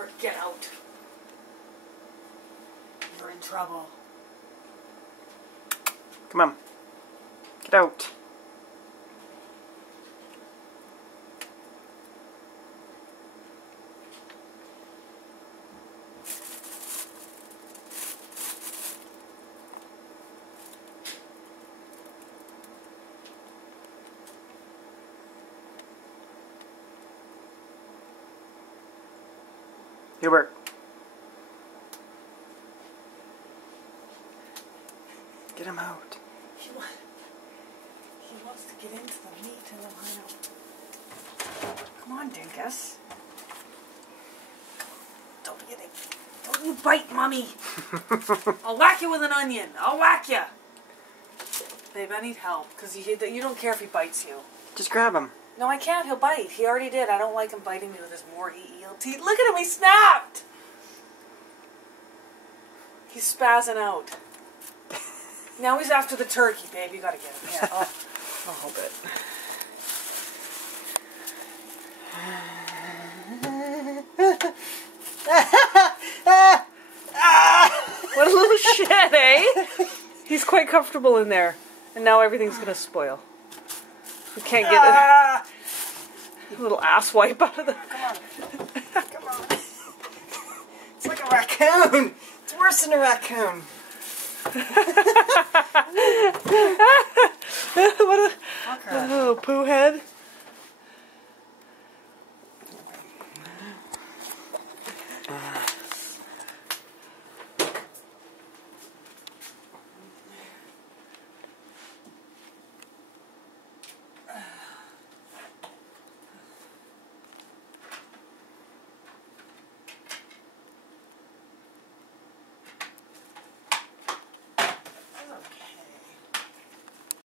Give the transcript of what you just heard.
Hubert, get out. You're in trouble. Come on. Get out. Hubert. Get him out. He wants to get into the meat in the rhino. Come on, Dinkus. Don't you bite, Mommy. I'll whack you with an onion. I'll whack you. Babe, I need help, because you don't care if he bites you. Just grab him. No, I can't. He'll bite. He already did. I don't like him biting me with his moray eel teeth. Look at him. He snapped. He's spazzing out. Now he's after the turkey, babe. You gotta get him. Here, I'll hold it. What a little shit, eh? He's quite comfortable in there. And now everything's gonna spoil. We can't get a little ass wipe out of the... Come on. Come on. It's like a raccoon. It's worse than a raccoon.